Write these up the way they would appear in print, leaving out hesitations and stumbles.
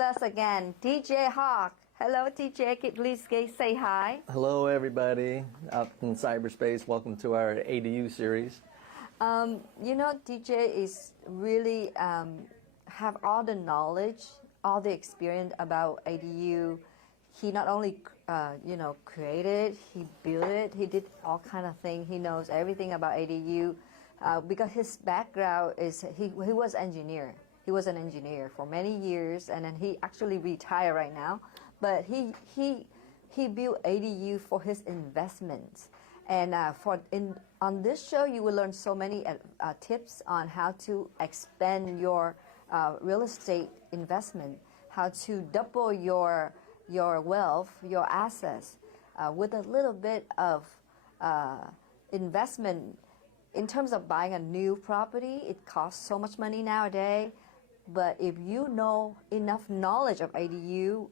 us again, TJ Hawk. Hello, TJ. Please say hi. Hello, everybody out in cyberspace. Welcome to our ADU series. You know, TJ is really have all the knowledge, all the experience about ADU. He not only created, he built it, he did all kind of things. He knows everything about ADU because his background is he was engineer. He was an engineer for many years, and then he actually retired right now. But he built ADU for his investments. And on this show, you will learn so many tips on how to expand your real estate investment, how to double your wealth, your assets, with a little bit of investment. In terms of buying a new property, it costs so much money nowadays. But if you know enough knowledge of ADU,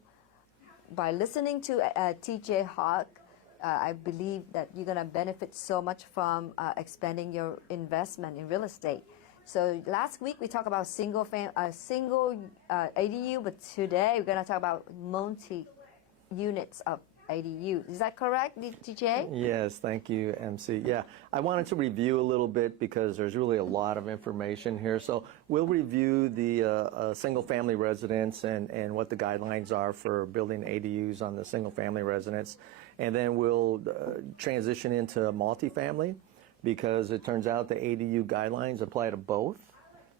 by listening to TJ Hawk, I believe that you're going to benefit so much from expanding your investment in real estate. So last week we talked about single ADU, but today we're going to talk about multi-units of ADU. Is that correct, TJ? Yes, thank you, MC. Yeah, I wanted to review a little bit because there's really a lot of information here. So we'll review the single-family residence and what the guidelines are for building ADUs on the single-family residence. And then we'll transition into multifamily because it turns out the ADU guidelines apply to both,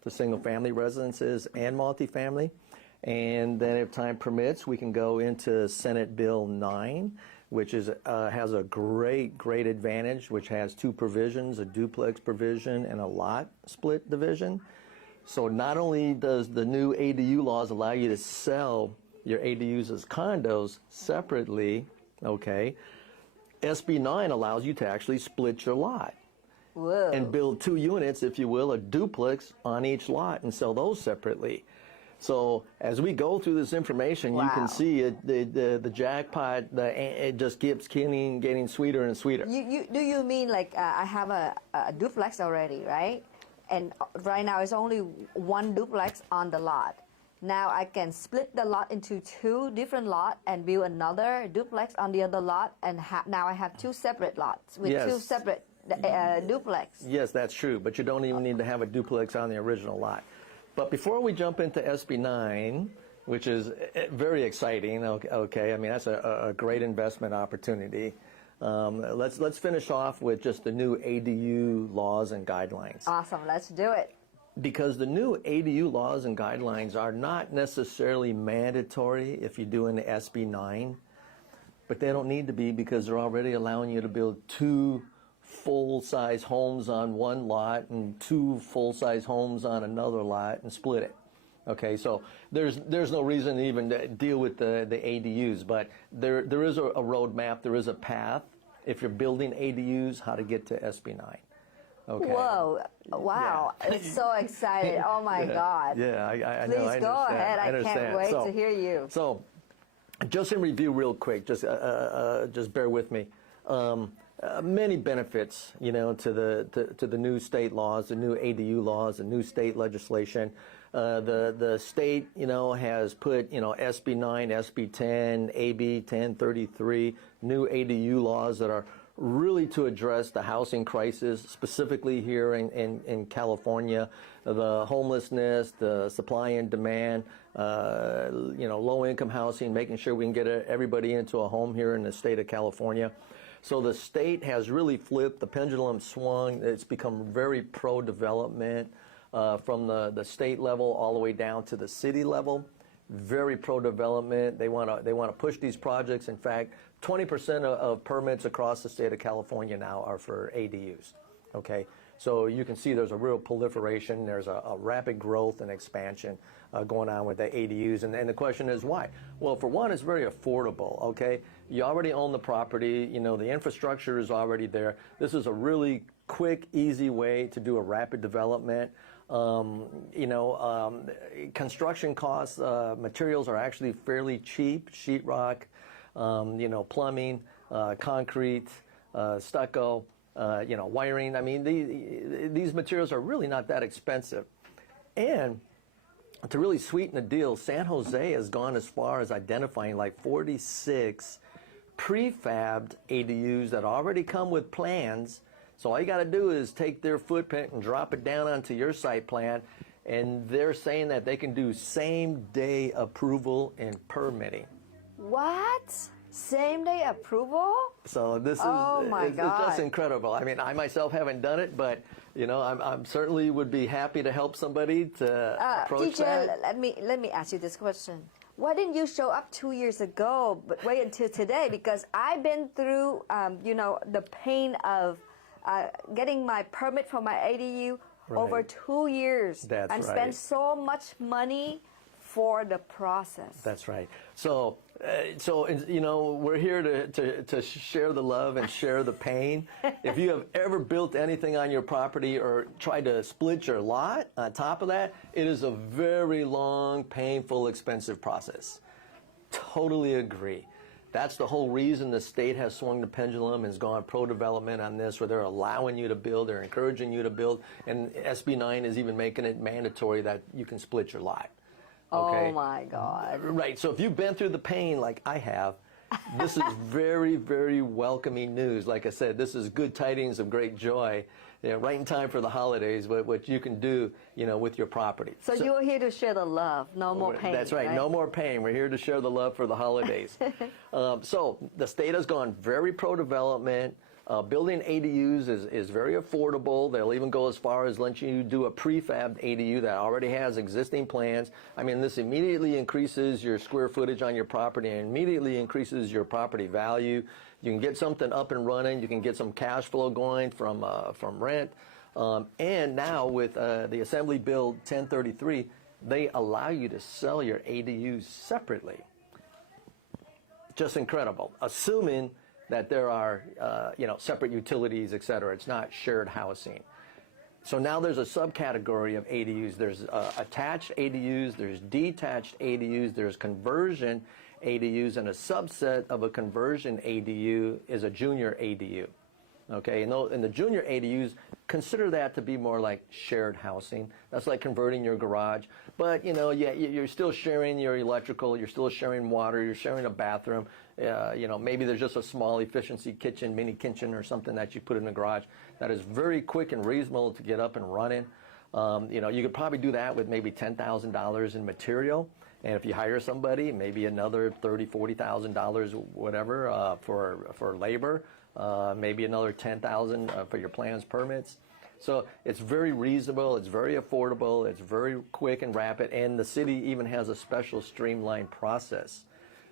to single-family residences and multifamily. And then if time permits, we can go into Senate Bill 9, which has a great advantage, which has two provisions, a duplex provision and a lot split division. So not only does the new ADU laws allow you to sell your ADUs as condos separately, okay, SB 9 allows you to actually split your lot. Whoa. And build two units, if you will, a duplex on each lot and sell those separately. So as we go through this information, wow, you can see the jackpot, it just keeps getting sweeter and sweeter. Do you mean like I have a duplex already, right? And right now it's only one duplex on the lot. Now I can split the lot into two different lots and build another duplex on the other lot, and now I have two separate lots with yes, two separate duplex. Yes, that's true, but you don't even need to have a duplex on the original lot. But before we jump into SB 9, which is very exciting, okay, I mean, that's a great investment opportunity. Let's finish off with just the new ADU laws and guidelines. Awesome, let's do it. Because the new ADU laws and guidelines are not necessarily mandatory if you're doing the SB 9, but they don't need to be because they're already allowing you to build two full-size homes on one lot and two full-size homes on another lot and split it. Okay, so there's no reason to even deal with the ADUs, but there is a roadmap, there is a path if you're building ADUs, how to get to SB 9. Okay. Whoa, wow, yeah. It's so excited. Oh my God. Yeah, I Please know. Please go ahead. I can't wait to hear you. So just in review real quick, just bear with me. Many benefits, you know, to the new state laws, the new ADU laws, the new state legislation. The state, you know, has put, you know, SB 9, SB 10, AB 1033, new ADU laws that are really to address the housing crisis, specifically here in California, the homelessness, the supply and demand, you know, low-income housing, making sure we can get everybody into a home here in the state of California. So the state has really flipped, the pendulum swung, it's become very pro-development from the state level all the way down to the city level. Very pro-development. They want to push these projects. In fact, 20% of permits across the state of California now are for ADUs. Okay, so you can see there's a real proliferation. There's a rapid growth and expansion going on with the ADUs. And the question is why? Well, for one, it's very affordable. Okay, you already own the property. You know, the infrastructure is already there. This is a really quick, easy way to do a rapid development. You know, construction costs, materials are actually fairly cheap. Sheetrock, you know, plumbing, concrete, stucco, you know, wiring. I mean, these materials are really not that expensive. And to really sweeten the deal, San Jose has gone as far as identifying like 46 prefabbed ADUs that already come with plans. So all you got to do is take their footprint and drop it down onto your site plan, and they're saying that they can do same-day approval and permitting. What? Same-day approval? So this is oh my it's God. just incredible. I mean, I myself haven't done it, but you know, I'm certainly would be happy to help somebody to approach teacher, that. let me ask you this question. Why didn't you show up 2 years ago, but wait until today? Because I've been through, you know, the pain of getting my permit for my ADU over 2 years. That's and right. spent so much money for the process. That's right. So, you know, we're here to share the love and share the pain. If you have ever built anything on your property or tried to split your lot on top of that, it is a very long, painful, expensive process. Totally agree. That's the whole reason the state has swung the pendulum and has gone pro-development on this, where they're allowing you to build, they're encouraging you to build, and SB 9 is even making it mandatory that you can split your lot. Okay? Oh my God. Right, so if you've been through the pain like I have, this is very, very welcoming news. Like I said, this is good tidings of great joy, you know, right in time for the holidays, what you can do, you know, with your property. So you're here to share the love, no more pain. That's right, no more pain. We're here to share the love for the holidays. So the state has gone very pro-development. Building ADUs is very affordable. They'll even go as far as letting you do a prefabbed ADU that already has existing plans. I mean, this immediately increases your square footage on your property and immediately increases your property value. You can get something up and running. You can get some cash flow going from rent. And now with the Assembly Bill 1033, they allow you to sell your ADUs separately. Just incredible, assuming that there are, you know, separate utilities, et cetera. It's not shared housing. So now there's a subcategory of ADUs. There's attached ADUs, there's detached ADUs, there's conversion ADUs, and a subset of a conversion ADU is a junior ADU. Okay, and the junior ADUs, consider that to be more like shared housing. That's like converting your garage. But, you know, yeah, you're still sharing your electrical, you're still sharing water, you're sharing a bathroom. You know, maybe there's just a small efficiency kitchen, mini kitchen or something that you put in the garage that is very quick and reasonable to get up and running. You know, you could probably do that with maybe $10,000 in material. And if you hire somebody, maybe another $30,000, $40,000, whatever, for labor. Maybe another $10,000 for your plans, permits. So it's very reasonable, it's very affordable, it's very quick and rapid, and the city even has a special streamlined process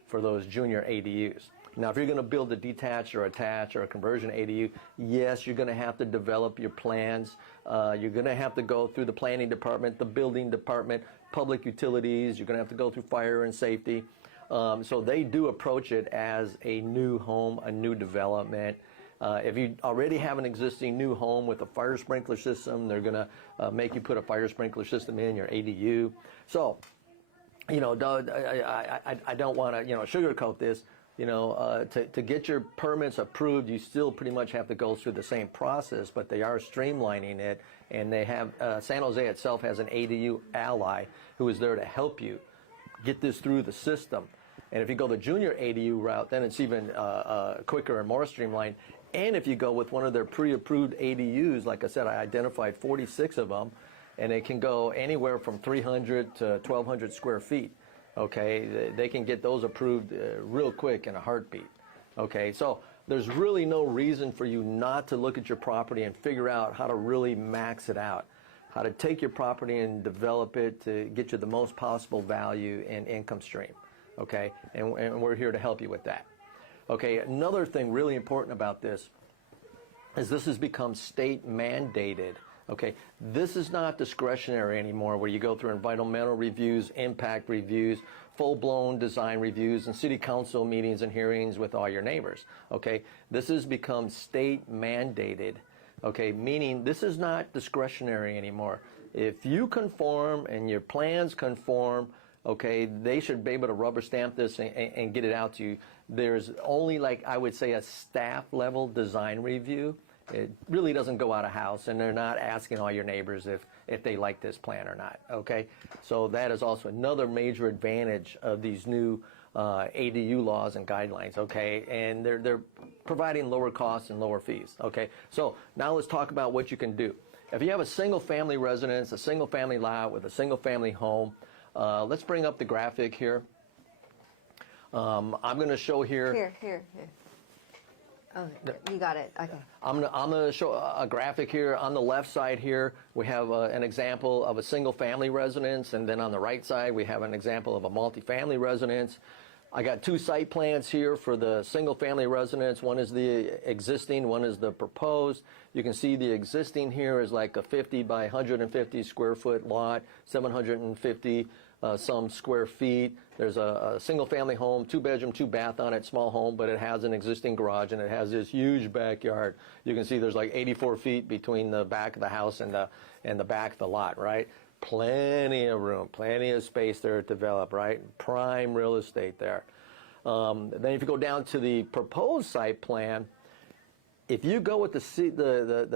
for those junior ADUs. Now, if you're going to build a detached or attached or a conversion ADU, yes, you're going to have to develop your plans. You're going to have to go through the planning department, the building department, public utilities. You're going to have to go through fire and safety. So they do approach it as a new home, a new development. If you already have an existing new home with a fire sprinkler system, they're going to make you put a fire sprinkler system in your ADU. So, you know, I don't want to, you know, sugarcoat this. You know, to get your permits approved, you still pretty much have to go through the same process, but they are streamlining it, and they have, San Jose itself has an ADU ally who is there to help you get this through the system. And if you go the junior ADU route, then it's even quicker and more streamlined. And if you go with one of their pre-approved ADUs, like I said, I identified 46 of them, and it can go anywhere from 300 to 1,200 square feet. Okay, they can get those approved real quick in a heartbeat. Okay, so there's really no reason for you not to look at your property and figure out how to really max it out, how to take your property and develop it to get you the most possible value and income stream. Okay, and we're here to help you with that. Okay, another thing really important about this is this has become state mandated. Okay, this is not discretionary anymore, where you go through environmental reviews, impact reviews, full-blown design reviews, and city council meetings and hearings with all your neighbors. Okay, this has become state mandated. Okay, meaning this is not discretionary anymore. If you conform and your plans conform, okay, they should be able to rubber stamp this and get it out to you. There's only, like I would say, a staff level design review, It really doesn't go out of house, and they're not asking all your neighbors if they like this plan or not, okay? So that is also another major advantage of these new ADU laws and guidelines, okay? And they're providing lower costs and lower fees, okay? So now let's talk about what you can do. If you have a single-family residence, a single-family lot with a single-family home, let's bring up the graphic here. I'm going to show here. Here. Oh, you got it. Okay. I'm going to show a graphic here. On the left side here, we have an example of a single-family residence, and then on the right side, we have an example of a multifamily residence. I got two site plans here for the single-family residence. One is the existing, one is the proposed. You can see the existing here is like a 50 by 150 square foot lot, 750 some square feet. There's a single-family home, 2-bedroom, 2-bath on it, small home, but it has an existing garage, and it has this huge backyard. You can see there's like 84 feet between the back of the house and the back of the lot, right? Plenty of room, plenty of space there to develop, right? Prime real estate there. Then if you go down to the proposed site plan, if you go with the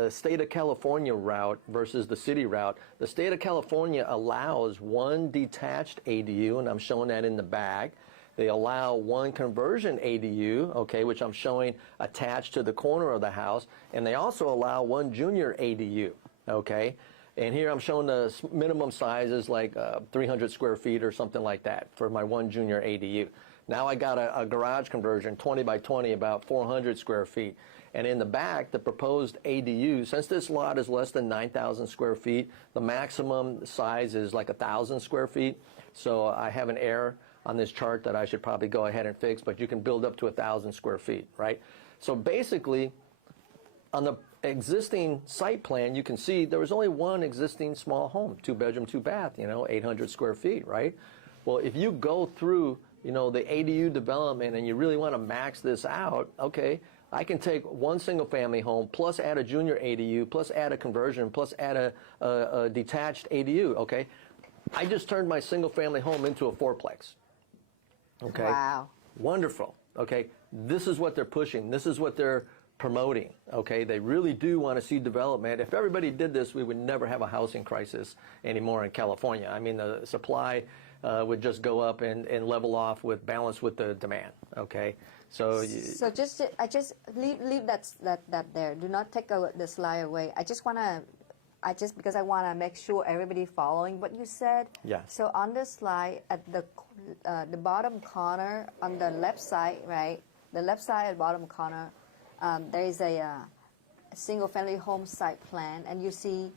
state of California route versus the city route, the state of California allows one detached ADU, and I'm showing that in the back. They allow one conversion ADU, okay, which I'm showing attached to the corner of the house, and they also allow one junior ADU, okay? And here I'm showing the minimum size is like 300 square feet or something like that for my one junior ADU. Now I got a garage conversion, 20 by 20, about 400 square feet. And in the back, the proposed ADU, since this lot is less than 9,000 square feet, the maximum size is like 1,000 square feet. So I have an error on this chart that I should probably go ahead and fix, but you can build up to 1,000 square feet, right? So basically, on the existing site plan, you can see there was only one existing small home, 2-bedroom, 2-bath, 800 square feet, right? Well, if you go through, the ADU development and you really want to max this out, okay, I can take one single-family home, plus add a junior ADU, plus add a conversion, plus add a detached ADU, okay? I just turned my single-family home into a fourplex, okay? Wow. Wonderful, okay? This is what they're pushing. This is what they're promoting, okay? They really do want to see development. If everybody did this, we would never have a housing crisis anymore in California. I mean, the supply would just go up and level off with balance with the demand, okay? So just leave that there. Do not take the slide away. Because I want to make sure everybody following what you said. Yeah. So on the slide at the bottom corner on the left side, right? The left side at bottom corner, there is a single-family home site plan, and you see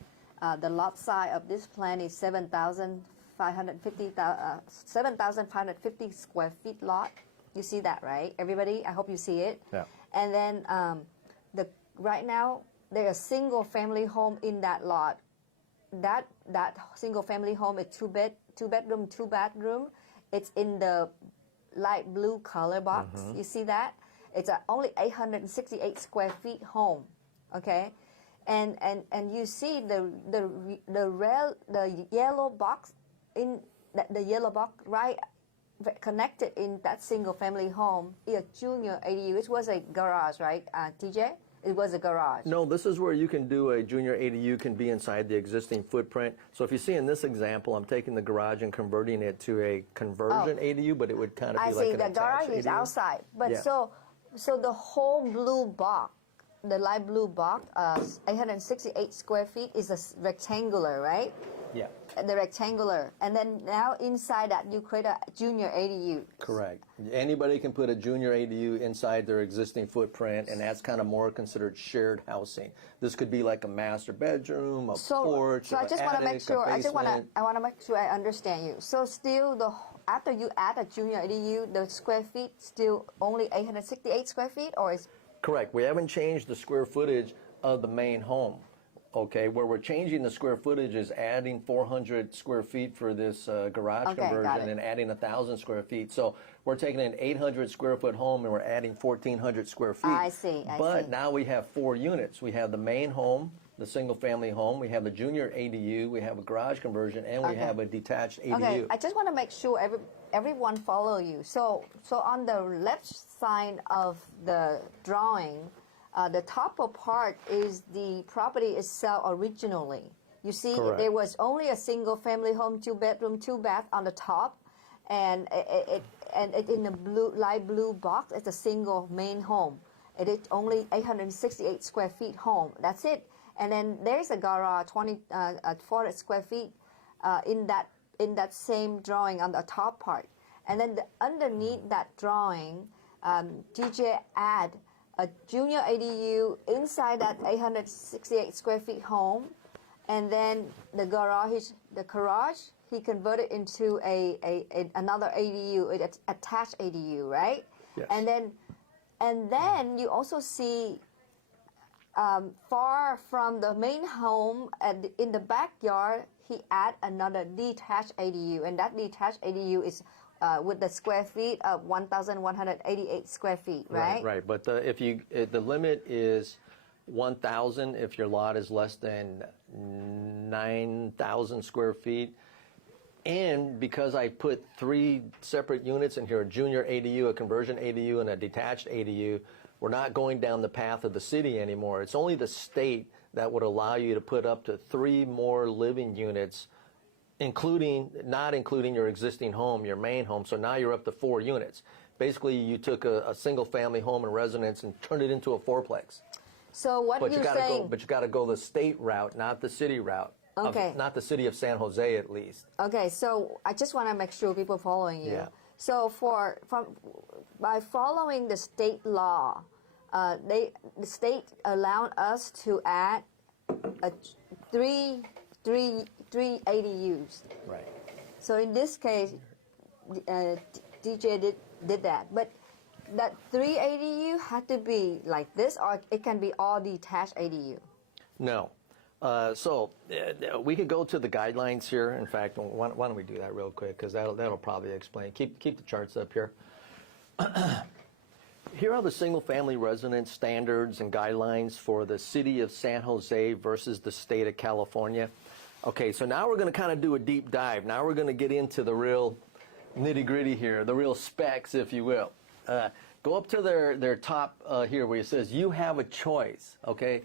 the lot size of this plan is 7,550 square feet lot. You see that, right? Everybody, I hope you see it. Yeah. And then right now, there's a single-family home in that lot. That single-family home is two-bedroom, 2-bathroom. It's in the light blue color box. You see that? It's only 868 square feet home, okay? And you see the yellow box in the yellow box right connected in that single family home is a junior ADU. It was a garage, right, TJ? It was a garage. no, this is where you can do a junior ADU can be inside the existing footprint. So if you see in this example, I'm taking the garage and converting it to a conversion ADU, but it would kind of be like an attached the garage is ADU. outside, but Yeah. so the whole blue box, the light blue box, 868 square feet is a rectangular, right? Yeah. The rectangular, and then now inside that you create a junior ADU. Correct. Anybody can put a junior ADU inside their existing footprint, and that's kind of more considered shared housing. This could be like a master bedroom, a porch, So I just want to make sure. I want to make sure I understand you. So still, after you add a junior ADU, the square feet still only 868 square feet, or is? Correct. We haven't changed the square footage of the main home. Okay, where we're changing the square footage is adding 400 square feet for this garage conversion and adding 1,000 square feet. So we're taking an 800 square foot home and we're adding 1,400 square feet. I see. But now we have 4 units. We have the main home, the single family home, we have the junior ADU, we have a garage conversion, and we have a detached ADU. Okay, I just want to make sure everyone follow you. So on the left side of the drawing, The top part is the property itself originally. You see, Correct. there was only a single family home, 2-bedroom, 2-bath on the top, and it in the light blue box, it's a single main home. It is only 868 square feet home. That's it. And then there's a garage, 400 square feet in that same drawing on the top part. And then underneath that drawing, DJ add a junior ADU inside that 868 square feet home, and then the garage, he converted into another ADU, an attached ADU, right? Yes. And then you also see far from the main home in the backyard, he add another detached ADU, and that detached ADU is with the square feet of 1,188 square feet, right? Right. But the limit is 1,000 if your lot is less than 9,000 square feet. And because I put 3 separate units in here, a junior ADU, a conversion ADU, and a detached ADU, we're not going down the path of the city anymore. It's only the state that would allow you to put up to 3 more living units, not including your existing home, your main home. So now you're up to 4 units. Basically, you took a single family home and residence and turned it into a 4-plex. So what you're saying... But you got to go the state route, not the city route. Okay. Not the city of San Jose, at least. Okay, so I just want to make sure people following you. Yeah. So by following the state law, the state allowed us to add three ADUs. Right. So in this case, DJ did that, but that 3 ADU had to be like this, or it can be all detached ADU. No. So we could go to the guidelines here. In fact, why don't we do that real quick, because that'll probably explain. Keep the charts up here. Here are the single-family residence standards and guidelines for the city of San Jose versus the state of California. Okay, so now we're going to kind of do a deep dive. Now we're going to get into the real nitty-gritty here, the real specs, if you will. Go up to their top here where it says you have a choice, okay?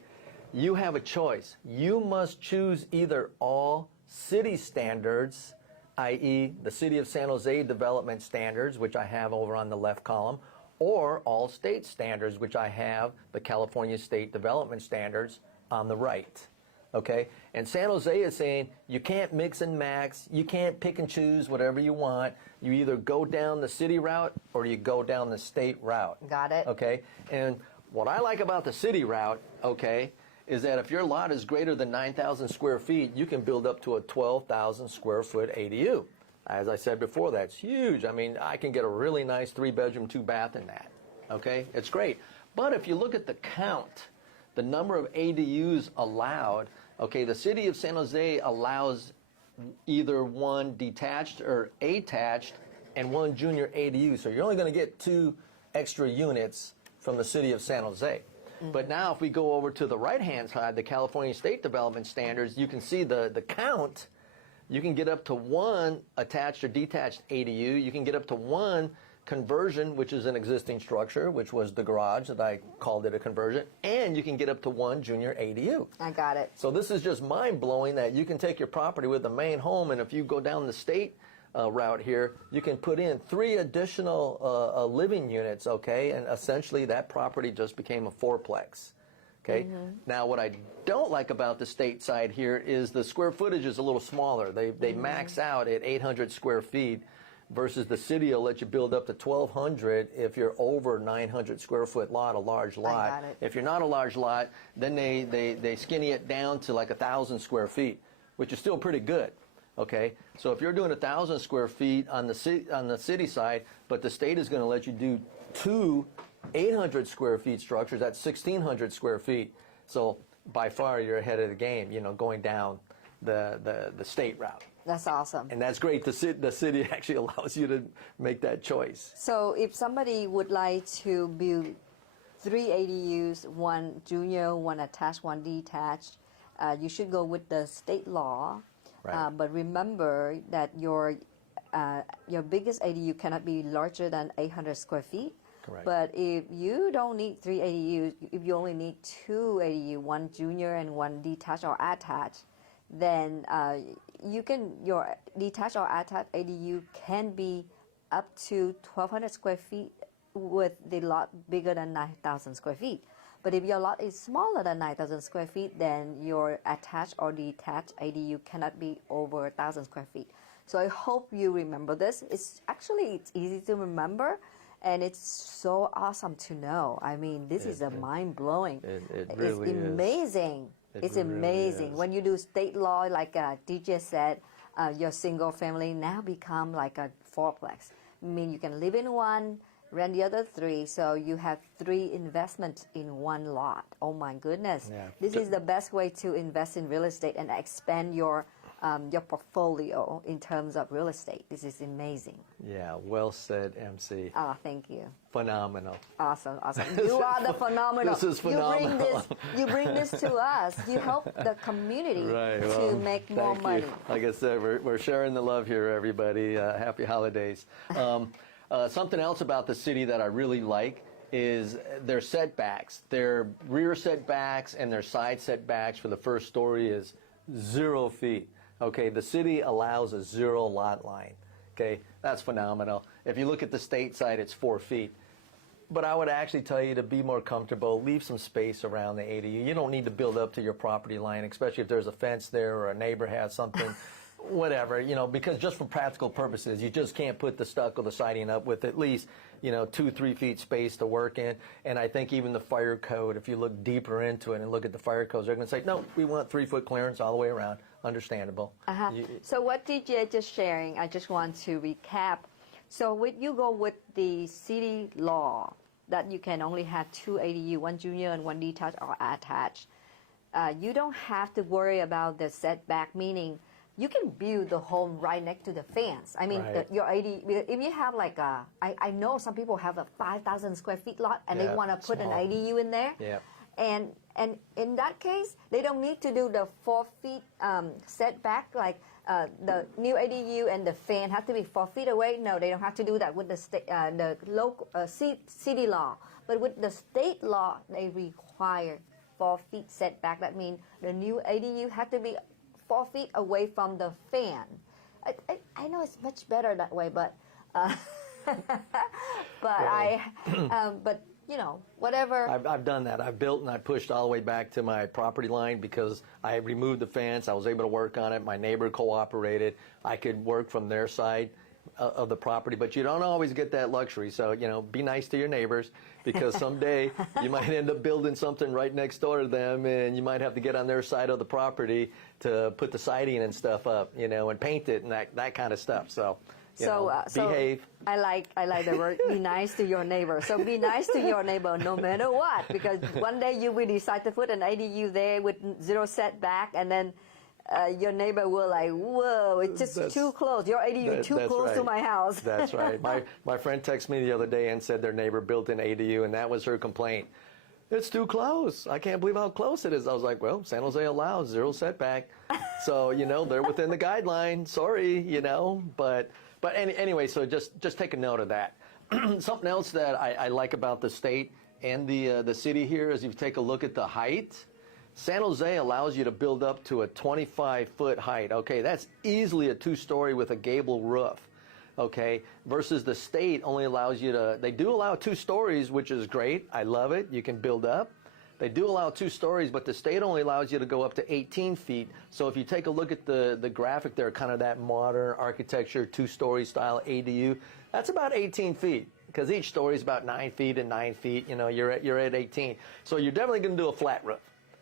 You have a choice. You must choose either all city standards, i.e. the City of San Jose development standards, which I have over on the left column, or all state standards, which I have the California State Development Standards on the right. Okay? And San Jose is saying you can't mix and max, you can't pick and choose whatever you want. You either go down the city route or you go down the state route. Got it. Okay? And what I like about the city route, okay, is that if your lot is greater than 9,000 square feet, you can build up to a 12,000 square foot ADU. As I said before, that's huge. I mean, I can get a really nice 3-bedroom, 2-bath in that. Okay? It's great. But if you look at the count, the number of ADUs allowed, okay, the city of San Jose allows either 1 detached or attached and 1 junior ADU. So you're only going to get 2 extra units from the city of San Jose. But now if we go over to the right-hand side, the California State Development Standards, you can see the count. You can get up to 1 attached or detached ADU. You can get up to 1 conversion, which is an existing structure, which was the garage that I called it a conversion. And you can get up to 1 junior ADU. I got it. So this is just mind-blowing that you can take your property with the main home, and if you go down the state route here, you can put in 3 additional living units, okay, and essentially that property just became a 4-plex, okay? Now what I don't like about the state side here is the square footage is a little smaller. They max out at 800 square feet versus the city will let you build up to 1,200 if you're over 900 square foot lot, a large lot. I got it. If you're not a large lot, then they skinny it down to like 1,000 square feet, which is still pretty good. Okay, so if you're doing 1,000 square feet on the city side, but the state is going to let you do 2 800 square feet structures, that's 1,600 square feet. So by far you're ahead of the game, you know, going down the state route. That's awesome. And that's great. The city actually allows you to make that choice. So if somebody would like to build 3 ADUs, 1 junior, 1 attached, 1 detached, you should go with the state law. Right. But remember that your biggest ADU cannot be larger than 800 square feet. Correct. But if you don't need 3 ADUs, if you only need 2 ADU, one junior and one detached or attached, then your detached or attached ADU can be up to 1,200 square feet with the lot bigger than 9,000 square feet. But if your lot is smaller than 9,000 square feet, then your attached or detached ADU cannot be over 1,000 square feet. So I hope you remember this. It's easy to remember, and it's so awesome to know. I mean, this is mind-blowing. It really it's amazing. It's really amazing. is. When you do state law, like DJ said, your single family now become like a fourplex. I mean, you can live in one, rent the other 3, so you have 3 investments in one lot. Oh my goodness. Yeah. This is the best way to invest in real estate and expand your portfolio in terms of real estate. This is amazing. Yeah, well said, MC. Oh, thank you. Phenomenal. Awesome. You are the phenomenal. This is phenomenal. You bring this to us. You help the community to make more money. Like I said, we're sharing the love here, everybody. Happy holidays. Something else about the city that I really like is their setbacks. Their rear setbacks and their side setbacks for the first story is 0 feet. Okay, the city allows a 0 lot line. Okay, that's phenomenal. If you look at the state side, it's 4 feet. But I would actually tell you to be more comfortable, leave some space around the ADU. You don't need to build up to your property line, especially if there's a fence there or a neighbor has something, whatever, because just for practical purposes, you just can't put the stucco, the siding up with at least, 2-3 feet space to work in. And I think even the fire code, if you look deeper into it and look at the fire codes, they're going to say, no, we want 3-foot clearance all the way around. Understandable. So what DJ just sharing, I just want to recap. So when you go with the city law that you can only have 2 ADU, one junior and one detached or attached, you don't have to worry about the setback, meaning you can build the home right next to the fence. I mean, your ADU, if you have like I know some people have a 5,000 square feet lot and they want to put an ADU in there. Yeah. And in that case, they don't need to do the 4 feet setback, like the new ADU and the fan have to be 4 feet away. No, they don't have to do that with the local city law. But with the state law, they require 4 feet setback. That means the new ADU have to be 4 feet away from the fan. I know it's much better that way, but but whatever. I've done that. I've built and I pushed all the way back to my property line because I removed the fence. I was able to work on it. My neighbor cooperated. I could work from their side of the property, but you don't always get that luxury. So, be nice to your neighbors because someday you might end up building something right next door to them and you might have to get on their side of the property to put the siding and stuff up, and paint it and that kind of stuff. So, behave. I like the word be nice to your neighbor. So be nice to your neighbor no matter what, because one day you will decide to put an ADU there with 0 setback, and then your neighbor will like, whoa, it's just too close. Your ADU too close to my house. That's right. My friend texted me the other day and said their neighbor built an ADU, and that was her complaint. It's too close. I can't believe how close it is. I was like, well, San Jose allows 0 setback. So, they're within the guideline. Sorry, But anyway, so just take a note of that. Something else that I like about the state and the city here is if you take a look at the height, San Jose allows you to build up to a 25-foot height. Okay, that's easily a 2-story with a gable roof. Okay, versus the state only allows you to, they do allow 2 stories, which is great. I love it. You can build up. They do allow 2 stories, but the state only allows you to go up to 18 feet. So if you take a look at the graphic there, kind of that modern architecture, 2-story style ADU, that's about 18 feet because each story is about 9 feet and 9 feet. You're at 18. So you're definitely going to do a flat roof.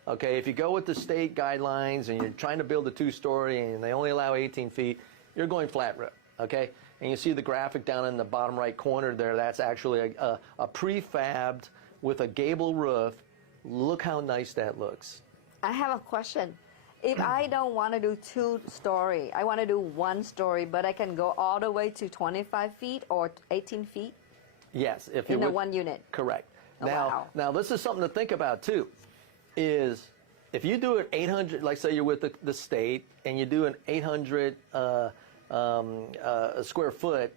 Okay, if you go with the state guidelines and you're trying to build a 2-story and they only allow 18 feet, you're going flat roof. Okay, and you see the graphic down in the bottom right corner there. That's actually a prefabbed with a gable roof. Look how nice that looks. I have a question. If I don't want to do 2-story, I want to do 1-story, but I can go all the way to 25 feet or 18 feet? Yes. If in a 1 unit? Correct. Oh, now this is something to think about too, is if you do an 800, like say you're with the state, and you do an 800 square foot,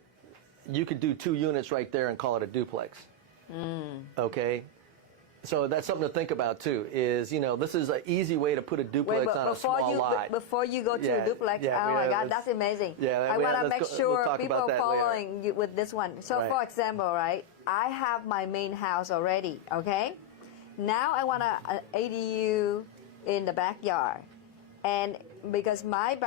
you could do 2 units right there and call it a duplex. Okay. So that's something to think about too. Is this is an easy way to put a duplex on a small lot. Before you go to duplex, oh my God, that's amazing. Yeah, I want to make sure we'll people are following you with this one. So, for example, right, I have my main house already. Okay, now I want an ADU in the backyard, and because my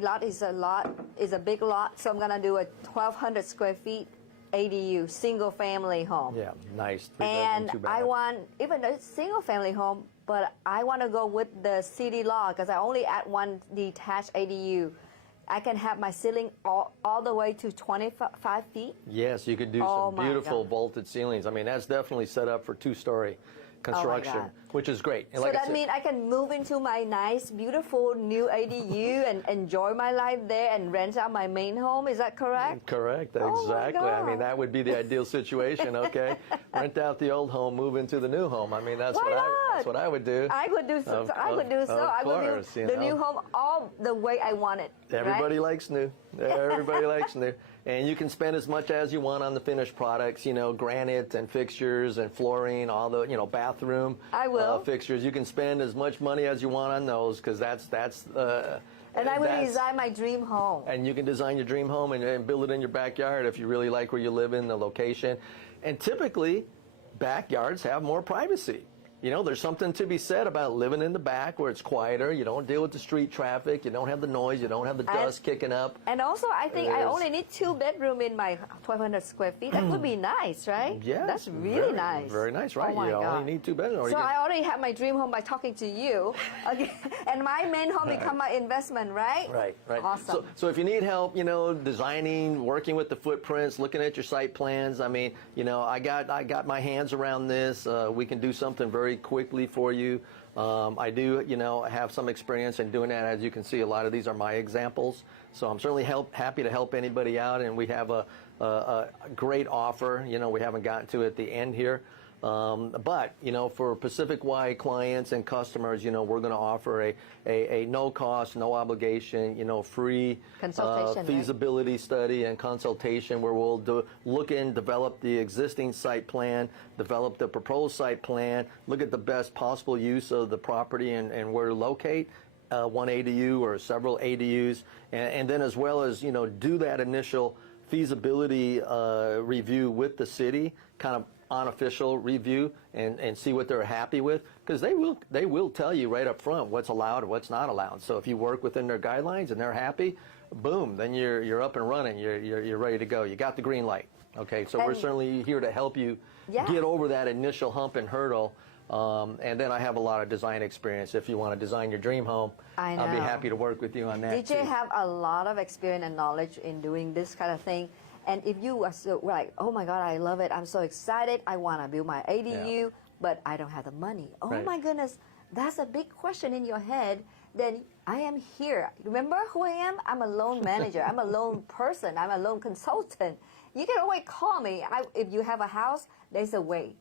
lot is a big lot, so I'm gonna do a 1,200 square feet ADU, single family home. Yeah, nice. And I want, even though it's single family home, but I want to go with the city law because I only add one detached ADU. I can have my ceiling all the way to 25 feet. Yes, you could do some beautiful vaulted ceilings. I mean, that's definitely set up for two-story construction, which is great. And so that means I can move into my nice, beautiful new ADU and enjoy my life there and rent out my main home. Is that correct? Correct, exactly. I mean, that would be the ideal situation, okay? Rent out the old home, move into the new home. I mean, that's what I would do. I would do so. I would do the new home all the way I want it. Everybody likes new. Everybody likes new. And you can spend as much as you want on the finished products, granite and fixtures and flooring, all the, bathroom fixtures. You can spend as much money as you want on those because that's and I would design my dream home. And you can design your dream home and build it in your backyard if you really like where you live in, the location. And typically, backyards have more privacy. There's something to be said about living in the back where it's quieter. You don't deal with the street traffic. You don't have the noise. You don't have the dust kicking up. And also, I think I only need 2 bedrooms in my 1,200 square feet. That would be nice, right? Yeah. That's really nice. Very nice, right? Oh my God. Only need 2 bedrooms. So I already have my dream home by talking to you. Okay. And my main home become my investment, right? Right. Awesome. So if you need help, designing, working with the footprints, looking at your site plans, I mean, I got my hands around this. We can do something very quickly for you. I do, have some experience in doing that. As you can see, a lot of these are my examples. So I'm certainly happy to help anybody out, and we have a great offer. We haven't gotten to at the end here. But, for Pacific-wide clients and customers, we're going to offer a no-cost, no obligation, free consultation, feasibility study and consultation where we'll develop the existing site plan, develop the proposed site plan, look at the best possible use of the property and where to locate one ADU or several ADUs, and then as well as, do that initial feasibility review with the city, kind of unofficial review, and see what they're happy with, because they will tell you right up front what's allowed and what's not allowed. So if you work within their guidelines and they're happy, boom, then you're up and running. You're ready to go. You got the green light. Okay, so we're certainly here to help you get over that initial hump and hurdle. And then I have a lot of design experience. If you want to design your dream home, I'll be happy to work with you on that. DJ have a lot of experience and knowledge in doing this kind of thing. And if you are so like, oh my God, I love it, I'm so excited, I want to build my ADU, but I don't have the money. Oh my goodness, that's a big question in your head. Then I am here. Remember who I am? I'm a loan manager. I'm a loan person. I'm a loan consultant. You can always call me. If you have a house, there's a way.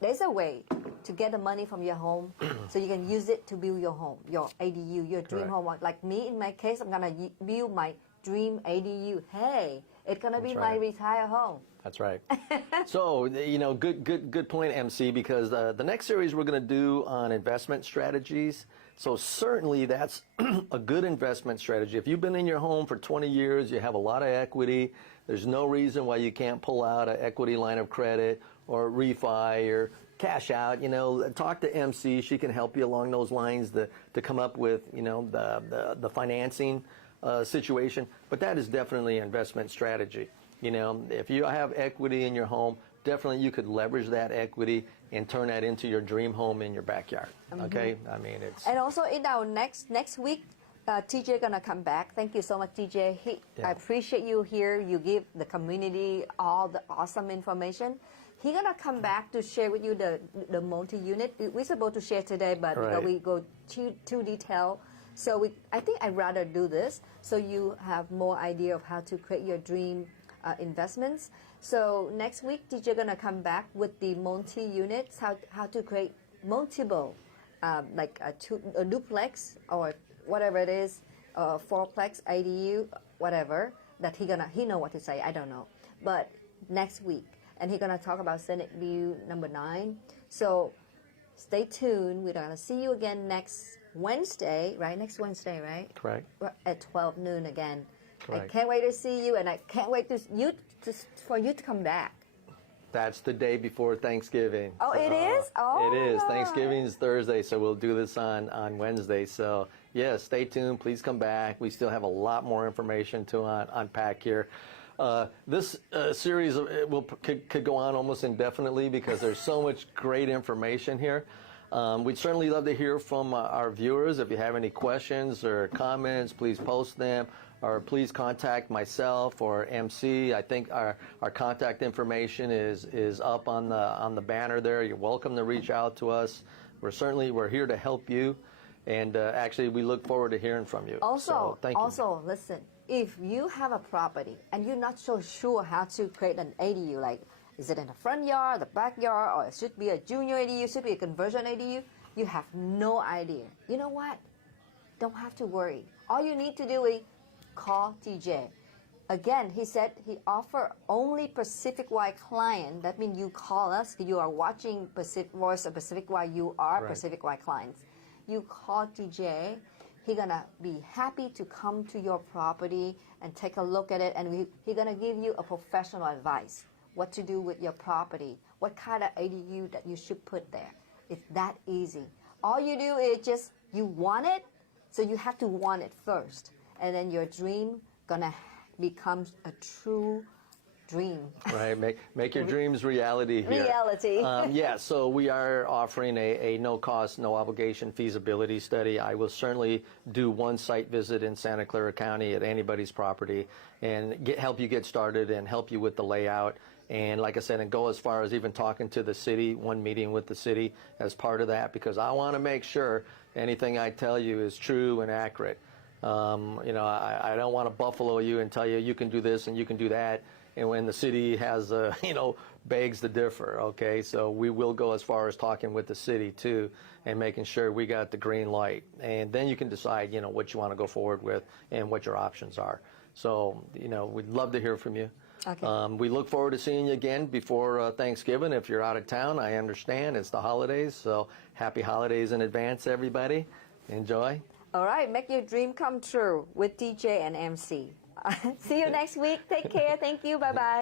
There's a way to get the money from your home so you can use it to build your home, your ADU, your dream home. Like me, in my case, I'm going to build my dream ADU. Hey, it's going to be my retired home. That's right. So, good point, MC, because the next series we're going to do on investment strategies. So certainly that's a good investment strategy. If you've been in your home for 20 years, you have a lot of equity, there's no reason why you can't pull out an equity line of credit or refi or cash out. Talk to MC. She can help you along those lines to come up with, the financing situation. But that is definitely an investment strategy. If you have equity in your home, definitely you could leverage that equity and turn that into your dream home in your backyard. Okay, I mean it's. And also in our next week, TJ gonna come back. Thank you so much, TJ. I appreciate you here. You give the community all the awesome information. He gonna come back to share with you the multi-unit. We're supposed to share today, but we go too detailed. So I think I'd rather do this so you have more idea of how to create your dream investments. So next week, TJ gonna come back with the multi-units, how to create multiple, like a duplex or whatever it is, fourplex, ADU, whatever, that he know what to say, I don't know. But next week. and he's gonna talk about Senate Bill number 9. So stay tuned. We're gonna see you again next Wednesday, right? Next Wednesday, right? Correct. At 12 noon again. Correct. I can't wait to see you, and I can't wait for you to come back. That's the day before Thanksgiving. Oh, it is? Oh, it is. my God. Thanksgiving is Thursday, so we'll do this on Wednesday. So, yeah, stay tuned. Please come back. We still have a lot more information to unpack here. This series could go on almost indefinitely because there's so much great information here. We'd certainly love to hear from our viewers. If you have any questions or comments, please post them, or please contact myself or MC. I think our contact information is up on the banner there. You're welcome to reach out to us. We're here to help you, and actually we look forward to hearing from you. Also, thank you. Listen, if you have a property and you're not so sure how to create an ADU, like is it in the front yard, the backyard, or it should be a junior ADU, should be a conversion ADU, you have no idea. You know what? Don't have to worry. All you need to do is call TJ. Again, he said he offer only Pacific-wide client. That means you call us. You are watching Voice of Pacific-Wide. You are Right. Pacific-Wide clients. You call TJ. He's gonna be happy to come to your property and take a look at it, and he's gonna give you a professional advice. What to do with your property, what kind of ADU that you should put there. It's that easy. All you do is just, you want it, so you have to want it first. And then your dream gonna become a true dream. Right, make your dreams reality here. Reality. Yeah, so we are offering a no-cost, no-obligation feasibility study. I will certainly do one site visit in Santa Clara County at anybody's property and help you get started and help you with the layout. And like I said, and go as far as even talking to the city, one meeting with the city as part of that, because I want to make sure anything I tell you is true and accurate. You know, I don't want to buffalo you and tell you you can do this and you can do that, and when the city has, you know, begs to differ, okay? So we will go as far as talking with the city too and making sure we got the green light. And then you can decide, you know, what you want to go forward with and what your options are. So, you know, we'd love to hear from you. Okay. We look forward to seeing you again before Thanksgiving. If you're out of town, I understand. It's the holidays, so happy holidays in advance, everybody. Enjoy. All right, make your dream come true with TJ and MC. See you next week. Take care. Thank you. Bye-bye.